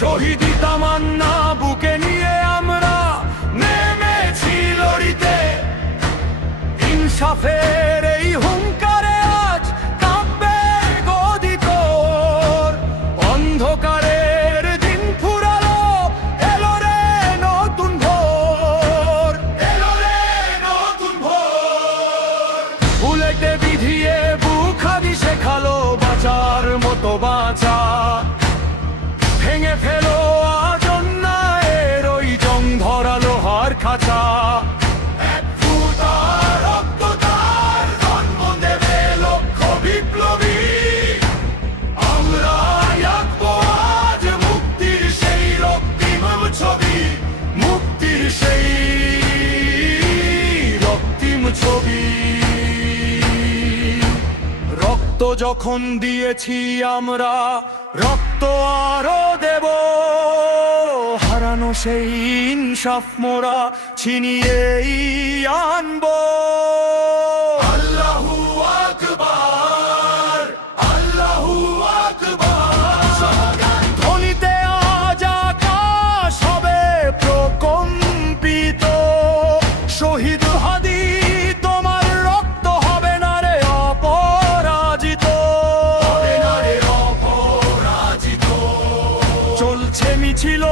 শহীদি তামান্না বুকে নিয়ে আমরা নেমেছি লড়িতে। ইনসাফের এই হুঙ্কারে আজ কাঁপবে গদি তোর। অন্ধকারের দিন ফুরালো, এলো রে নতুন ভোর, এলো রে নতুন ভোর। বুলেটে বিধিয়ে বুখাদি শেখালো বাঁচার মতো বাঁচা। ভেঙে ফেলো আজ অন্যায়ের ওই জং ধরা লোহার খাঁচা। এক ফোঁটা রক্ত তার জন্ম দেবে লক্ষ বিপ্লবী। আমরা আঁকবো আজ মুক্তির সেই রক্তিম ছবি, মুক্তির সেই রক্তিম ছবি। রক্ত যখন দিয়েছি আমরা, রক্ত আরো দেব। হারানো সেই ইনসাফ মোরা ছিনিয়েই আনবো। আল্লাহু আকবার, আল্লাহু আকবার। ধ্বনিতে আজ আকাশ হবে প্রকম্পিত। শহীদ হাদি তোমার রক্ত হবে না রে অপরাজিত, হবে না রে অপরাজিত। চলছে মিছিল